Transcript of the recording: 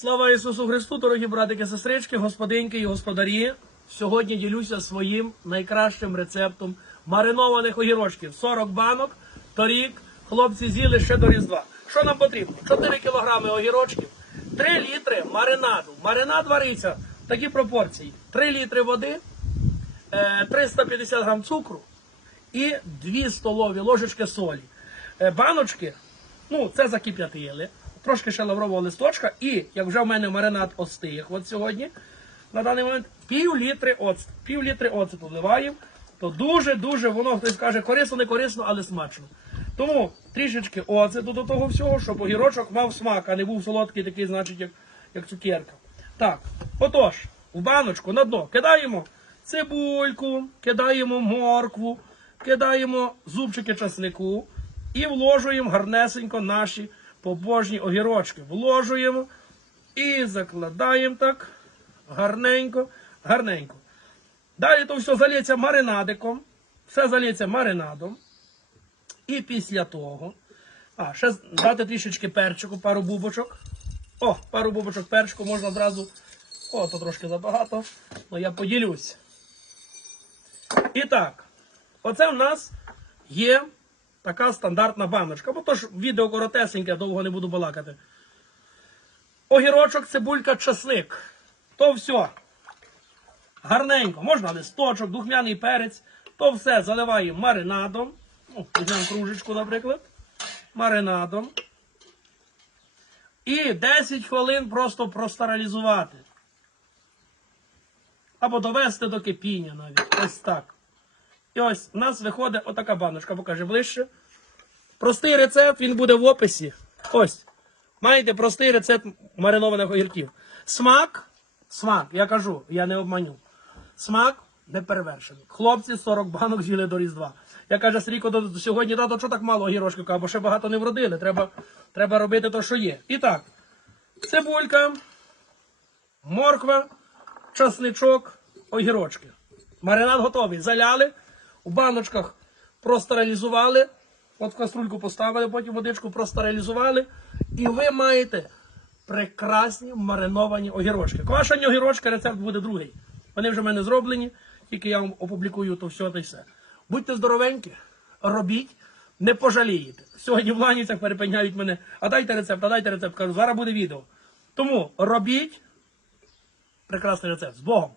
Слава Ісусу Христу, дорогі братики, сестрички, господинки і господарі. Сьогодні ділюся своїм найкращим рецептом маринованих огірочків. 40 банок. Торік хлопці з'їли ще до Різдва. Що нам потрібно? 4 кілограми огірочків, 3 літри маринаду. Маринад вариться в такі пропорції: 3 літри води, е, 350 грам цукру і 2 столові ложечки солі. Е, Баночки, ну, це закип'ятили, трошки ще лаврового листочка, і як вже в мене маринад остиг от сьогодні, на даний момент пів літри оцту. Пів літри оцту вливаємо, то дуже-дуже воно, хтось каже, корисно, не корисно, але смачно. Тому трішечки оцету до того всього, щоб огірочок мав смак, а не був солодкий такий, значить, як, як цукерка. Так, отож, в баночку на дно кидаємо цибульку, кидаємо моркву, кидаємо зубчики часнику і вложуємо гарнесенько наші побожні огірочки. Вложуємо і закладаємо так гарненько, гарненько. Далі то все залється маринадиком, все залється маринадом. І після того, а, ще дати трішечки перчику, пару бубочок. О, пару бубочок перчику можна зразу. О, то трошки забагато, але я поділюсь. І так, оце в нас є така стандартна баночка. Бо то ж відео коротесеньке, довго не буду балакати. Огірочок, цибулька, часник. То все. Гарненько. Можна листочок, духмяний перець. То все заливаємо маринадом. Ну, кружечку, наприклад. Маринадом. І 10 хвилин просто простерилізувати. Або довести до кипіння навіть. Ось так. І ось у нас виходить отака баночка, покаже ближче. Простий рецепт, він буде в описі. Ось. Маєте простий рецепт маринованих огірків. Смак, смак, я кажу, я не обманю. Смак не перевершений. Хлопці 40 банок з'їли до Різдва. Я каже, Сріко, до сьогодні тато, що так мало огірочків? Кажу, бо ще багато не вродили. Треба, треба робити те, що є. І так, цибулька, морква, часничок, огірочки. Маринад готовий. Заляли, у баночках простерилізували, от каструльку поставили, потім водичку простерилізували. І ви маєте прекрасні мариновані огірочки. Квашені огірочки, рецепт буде другий. Вони вже в мене зроблені, тільки я вам опублікую то все та й все. Будьте здоровенькі, робіть, не пожалієте. Сьогодні в Ланівцях перепиняють мене, а дайте рецепт, а дайте рецепт. Кажу, зараз буде відео. Тому робіть прекрасний рецепт. З Богом!